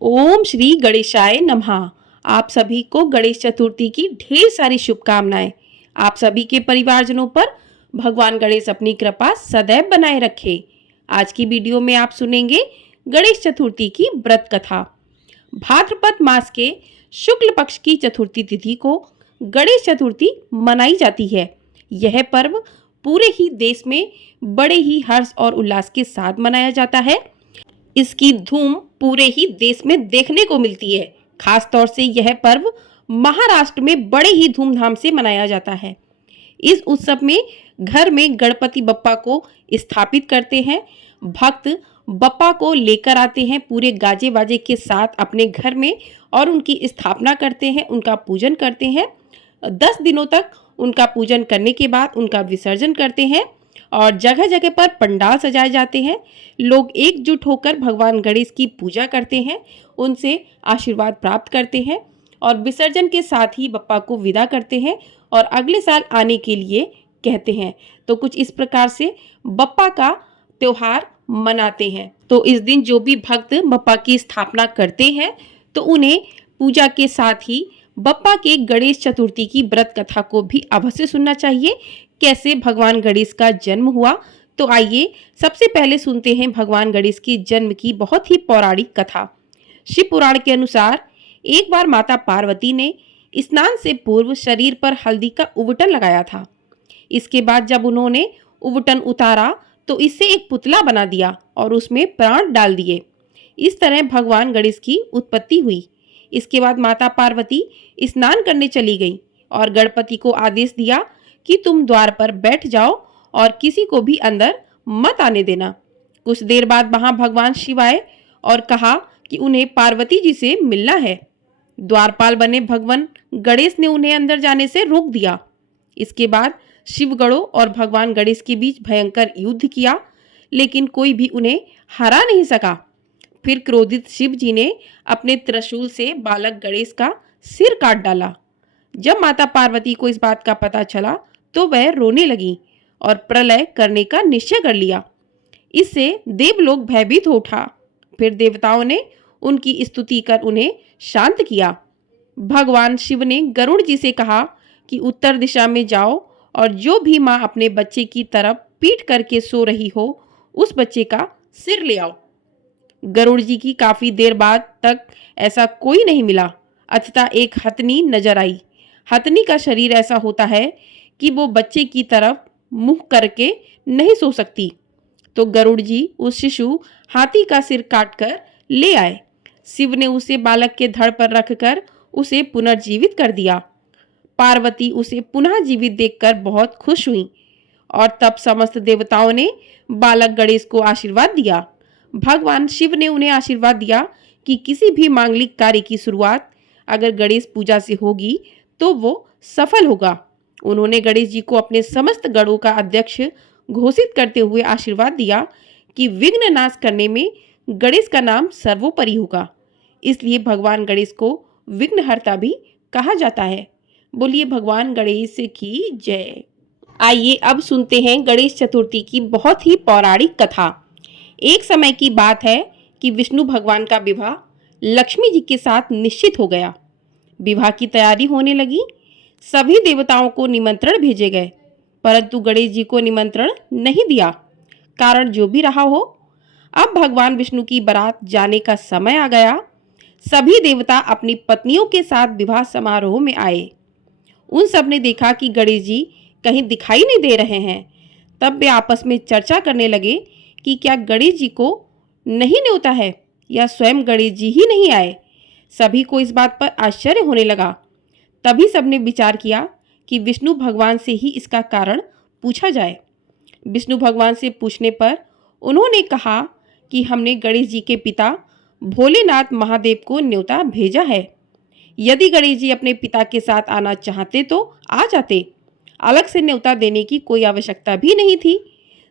ओम श्री गणेशाय नमः। आप सभी को गणेश चतुर्थी की ढेर सारी शुभकामनाएं। आप सभी के परिवारजनों पर भगवान गणेश अपनी कृपा सदैव बनाए रखे। आज की वीडियो में आप सुनेंगे गणेश चतुर्थी की व्रत कथा। भाद्रपद मास के शुक्ल पक्ष की चतुर्थी तिथि को गणेश चतुर्थी मनाई जाती है। यह पर्व पूरे ही देश में बड़े ही हर्ष और उल्लास के साथ मनाया जाता है। इसकी धूम पूरे ही देश में देखने को मिलती है। खास तौर से यह पर्व महाराष्ट्र में बड़े ही धूमधाम से मनाया जाता है। इस उत्सव में घर में गणपति बप्पा को स्थापित करते हैं। भक्त बप्पा को लेकर आते हैं पूरे गाजे बाजे के साथ अपने घर में और उनकी स्थापना करते हैं, उनका पूजन करते हैं। 10 दिनों तक उनका पूजन करने के बाद उनका विसर्जन करते हैं और जगह जगह पर पंडाल सजाए जाते हैं। लोग एकजुट होकर भगवान गणेश की पूजा करते हैं, उनसे आशीर्वाद प्राप्त करते हैं और विसर्जन के साथ ही बप्पा को विदा करते हैं और अगले साल आने के लिए कहते हैं। तो कुछ इस प्रकार से बप्पा का त्योहार मनाते हैं। तो इस दिन जो भी भक्त बप्पा की स्थापना करते हैं तो उन्हें पूजा के साथ ही बप्पा के गणेश चतुर्थी की व्रत कथा को भी अवश्य सुनना चाहिए। कैसे भगवान गणेश का जन्म हुआ, तो आइए सबसे पहले सुनते हैं भगवान गणेश के जन्म की बहुत ही पौराणिक कथा। शिव पुराण के अनुसार एक बार माता पार्वती ने स्नान से पूर्व शरीर पर हल्दी का उबटन लगाया था। इसके बाद जब उन्होंने उबटन उतारा तो इससे एक पुतला बना दिया और उसमें प्राण डाल दिए। इस तरह भगवान गणेश की उत्पत्ति हुई। इसके बाद माता पार्वती स्नान करने चली गई और गणपति को आदेश दिया कि तुम द्वार पर बैठ जाओ और किसी को भी अंदर मत आने देना। कुछ देर बाद वहां भगवान शिव आए और कहा कि उन्हें पार्वती जी से मिलना है। द्वारपाल बने भगवान गणेश ने उन्हें अंदर जाने से रोक दिया। इसके बाद शिवगणों और भगवान गणेश के बीच भयंकर युद्ध किया, लेकिन कोई भी उन्हें हरा नहीं सका। फिर क्रोधित शिव जी ने अपने त्रिशूल से बालक गणेश का सिर काट डाला। जब माता पार्वती को इस बात का पता चला तो वह रोने लगी और प्रलय करने का निश्चय कर लिया। इससे देवलोक भयभीत हो उठा। फिर देवताओं ने उनकी स्तुति कर उन्हें शांत किया। भगवान शिव ने गरुड़ जी से कहा कि उत्तर दिशा में जाओ और जो भी माँ अपने बच्चे की तरफ पीठ करके सो रही हो उस बच्चे का सिर ले आओ। गरुड़ जी की काफी देर बाद तक ऐसा कोई नहीं मिला। अतः एक हथनी नजर आई। हथनी का शरीर ऐसा होता है कि वो बच्चे की तरफ मुंह करके नहीं सो सकती। तो गरुड़ जी उस शिशु हाथी का सिर काटकर ले आए। शिव ने उसे बालक के धड़ पर रखकर उसे पुनर्जीवित कर दिया। पार्वती उसे पुनः जीवित देखकर बहुत खुश हुई और तब समस्त देवताओं ने बालक गणेश को आशीर्वाद दिया। भगवान शिव ने उन्हें आशीर्वाद दिया कि किसी भी मांगलिक कार्य की शुरुआत अगर गणेश पूजा से होगी तो वो सफल होगा। उन्होंने गणेश जी को अपने समस्त गणों का अध्यक्ष घोषित करते हुए आशीर्वाद दिया कि विघ्न नाश करने में गणेश का नाम सर्वोपरि होगा। इसलिए भगवान गणेश को विघ्नहर्ता भी कहा जाता है। बोलिए भगवान गणेश की जय। आइए अब सुनते हैं गणेश चतुर्थी की बहुत ही पौराणिक कथा। एक समय की बात है कि विष्णु भगवान का विवाह लक्ष्मी जी के साथ निश्चित हो गया। विवाह की तैयारी होने लगी। सभी देवताओं को निमंत्रण भेजे गए, परंतु गणेश जी को निमंत्रण नहीं दिया। कारण जो भी रहा हो, अब भगवान विष्णु की बारात जाने का समय आ गया। सभी देवता अपनी पत्नियों के साथ विवाह समारोह में आए। उन सब ने देखा कि गणेश जी कहीं दिखाई नहीं दे रहे हैं। तब वे आपस में चर्चा करने लगे कि क्या गणेश जी को नहीं न्योता है या स्वयं गणेश जी ही नहीं आए। सभी को इस बात पर आश्चर्य होने लगा। तभी सबने विचार किया कि विष्णु भगवान से ही इसका कारण पूछा जाए। विष्णु भगवान से पूछने पर उन्होंने कहा कि हमने गणेश जी के पिता भोलेनाथ महादेव को न्योता भेजा है। यदि गणेश जी अपने पिता के साथ आना चाहते तो आ जाते। अलग से न्योता देने की कोई आवश्यकता भी नहीं थी।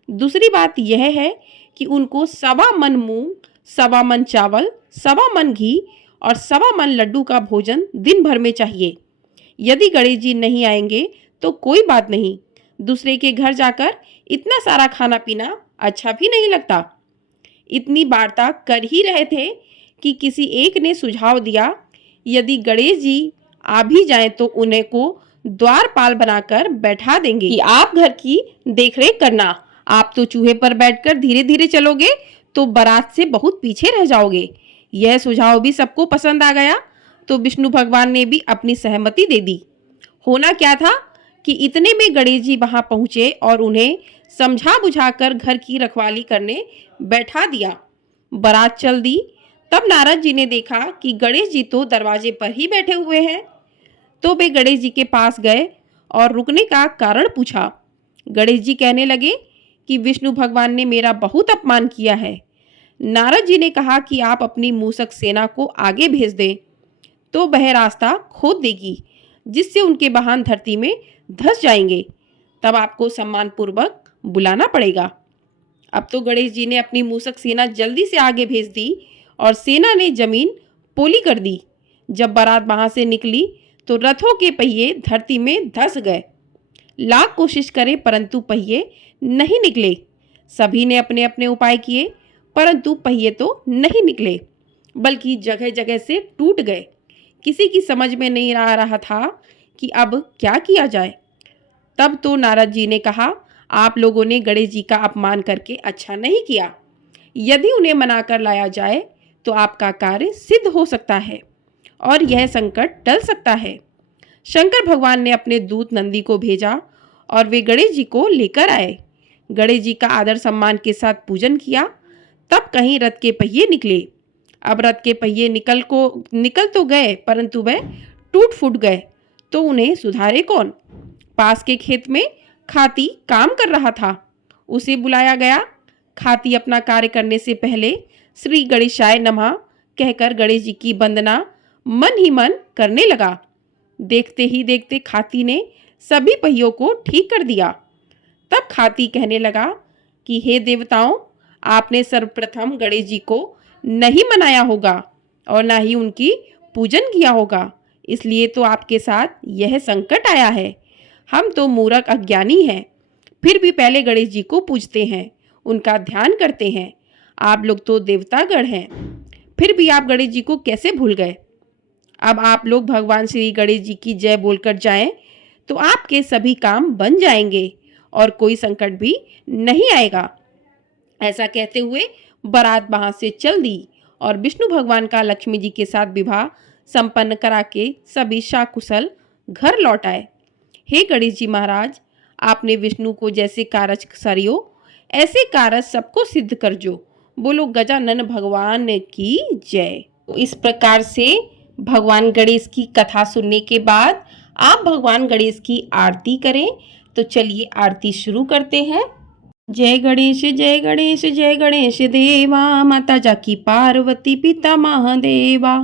दूसरी बात यह है कि उनको 1.25 मन मूंग, 1.25 मन चावल, 1.25 मन घी और 1.25 मन लड्डू का भोजन दिन भर में चाहिए। यदि गणेश जी नहीं आएंगे तो कोई बात नहीं, दूसरे के घर जाकर इतना सारा खाना पीना अच्छा भी नहीं लगता। इतनी वार्ता कर ही रहे थे कि किसी एक ने सुझाव दिया, यदि गणेश जी आ भी जाएं तो उन्हें को द्वारपाल बनाकर बैठा देंगे कि आप घर की देखरेख करना। आप तो चूहे पर बैठकर धीरे धीरे चलोगे तो बारात से बहुत पीछे रह जाओगे। यह सुझाव भी सबको पसंद आ गया तो विष्णु भगवान ने भी अपनी सहमति दे दी। होना क्या था कि इतने में गणेश जी वहां पहुंचे और उन्हें समझा बुझाकर घर की रखवाली करने बैठा दिया। बारात चल दी। तब नारद जी ने देखा कि गणेश जी तो दरवाजे पर ही बैठे हुए हैं, तो वे गणेश जी के पास गए और रुकने का कारण पूछा। गणेश जी कहने लगे कि विष्णु भगवान ने मेरा बहुत अपमान किया है। नारद जी ने कहा कि आप अपनी मूसक सेना को आगे भेज दें तो वह रास्ता खोद देगी, जिससे उनके वाहन धरती में धंस जाएंगे। तब आपको सम्मानपूर्वक बुलाना पड़ेगा। अब तो गणेश जी ने अपनी मूसक सेना जल्दी से आगे भेज दी और सेना ने जमीन पोली कर दी। जब बारात वहां से निकली तो रथों के पहिए धरती में धंस गए। लाख कोशिश करे परंतु पहिए नहीं निकले। सभी ने अपने अपने उपाय किए परंतु पहिए तो नहीं निकले, बल्कि जगह जगह से टूट गए। किसी की समझ में नहीं आ रहा था कि अब क्या किया जाए। तब तो नारद जी ने कहा, आप लोगों ने गणेश जी का अपमान करके अच्छा नहीं किया। यदि उन्हें मनाकर लाया जाए तो आपका कार्य सिद्ध हो सकता है और यह संकट टल सकता है। शंकर भगवान ने अपने दूत नंदी को भेजा और वे गणेश जी को लेकर आए। गणेश जी का आदर सम्मान के साथ पूजन किया। तब कहीं रथ के पहिए निकले। अब रथ के पहिए निकल तो गए परंतु वह टूट फूट गए, तो उन्हें सुधारे कौन। पास के खेत में खाती काम कर रहा था। उसे बुलाया गया। खाती अपना कार्य करने से पहले श्री गणेशाय नमः कहकर गणेश जी की वंदना मन ही मन करने लगा। देखते ही देखते खाती ने सभी पहियों को ठीक कर दिया। तब खाती कहने लगा कि हे देवताओं, आपने सर्वप्रथम गणेश जी को नहीं मनाया होगा और ना ही उनकी पूजन किया होगा, इसलिए तो आपके साथ यह संकट आया है। हम तो मूर्ख अज्ञानी हैं, फिर भी पहले गणेश जी को पूजते हैं, उनका ध्यान करते हैं। आप लोग तो देवतागण हैं, फिर भी आप गणेश जी को कैसे भूल गए। अब आप लोग भगवान श्री गणेश जी की जय बोलकर जाएं तो आपके सभी काम बन जाएंगे और कोई संकट भी नहीं आएगा। ऐसा कहते हुए बारात वहां से चल दी और विष्णु भगवान का लक्ष्मी जी के साथ विवाह संपन्न करा के सभी शाकुशल घर लौट आए। हे गणेश जी महाराज, आपने विष्णु को जैसे कारज सरियो ऐसे कारज सबको सिद्ध कर जो। बोलो गजानन भगवान की जय। इस प्रकार से भगवान गणेश की कथा सुनने के बाद आप भगवान गणेश की आरती करें। तो चलिए आरती शुरू करते हैं। जय गणेश जय गणेश जय गणेश देवा, माता जाकी पार्वती पिता महादेवा।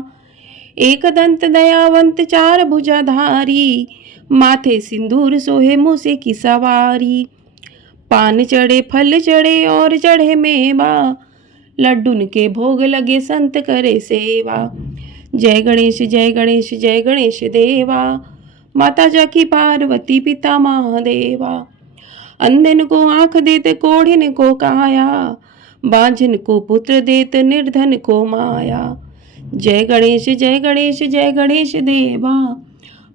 एक दंत दयावंत चार भुजाधारी, माथे सिंदूर सोहे मूसे की सवारी। पान चढ़े फल चढ़े और चढ़े मेवा, लड्डून के भोग लगे संत करे सेवा। जय गणेश जय गणेश जय गणेश देवा, माता जाकी पार्वती पिता महादेवा। अंधन को आंख देते कोढ़िन को काया, बांझन को पुत्र देत निर्धन को माया। जय गणेश जय गणेश जय गणेश देवा,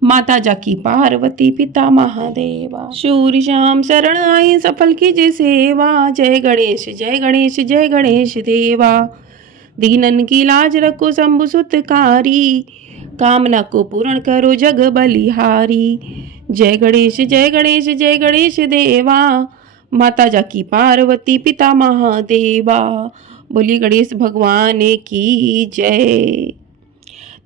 माता जाकी पार्वती पिता महादेवा। शूर श्याम शरण आई सफल कीजे सेवा, जय गणेश जय गणेश जय गणेश देवा। दीनन की लाज रखो शंभु सुतकारी, कामना को पूर्ण करो जग बलिहारी। जय गणेश जय गणेश जय गणेश देवा, माता जाकी पार्वती पिता महादेवा। बोलिए गणेश भगवान की जय।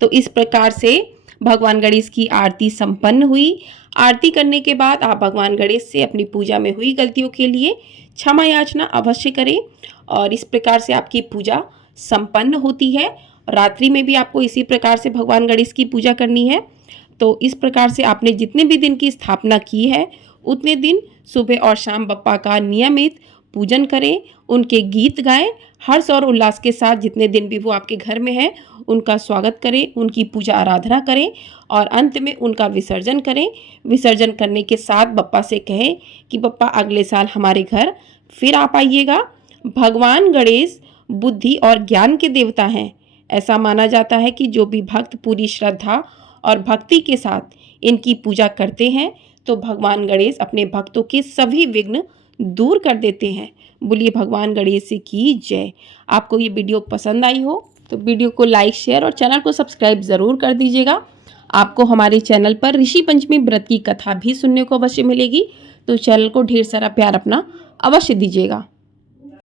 तो इस प्रकार से भगवान गणेश की आरती संपन्न हुई। आरती करने के बाद आप भगवान गणेश से अपनी पूजा में हुई गलतियों के लिए क्षमा याचना अवश्य करें और इस प्रकार से आपकी पूजा संपन्न होती है। रात्रि में भी आपको इसी प्रकार से भगवान गणेश की पूजा करनी है। तो इस प्रकार से आपने जितने भी दिन की स्थापना की है उतने दिन सुबह और शाम बप्पा का नियमित पूजन करें, उनके गीत गाएं, हर्ष और उल्लास के साथ जितने दिन भी वो आपके घर में हैं उनका स्वागत करें, उनकी पूजा आराधना करें और अंत में उनका विसर्जन करें। विसर्जन करने के साथ बप्पा से कहें कि बप्पा अगले साल हमारे घर फिर आप आइएगा। भगवान गणेश बुद्धि और ज्ञान के देवता हैं। ऐसा माना जाता है कि जो भी भक्त पूरी श्रद्धा और भक्ति के साथ इनकी पूजा करते हैं तो भगवान गणेश अपने भक्तों के सभी विघ्न दूर कर देते हैं। बोलिए भगवान गणेश की जय। आपको ये वीडियो पसंद आई हो तो वीडियो को लाइक, शेयर और चैनल को सब्सक्राइब ज़रूर कर दीजिएगा। आपको हमारे चैनल पर ऋषि पंचमी व्रत की कथा भी सुनने को अवश्य मिलेगी, तो चैनल को ढेर सारा प्यार अपना अवश्य दीजिएगा।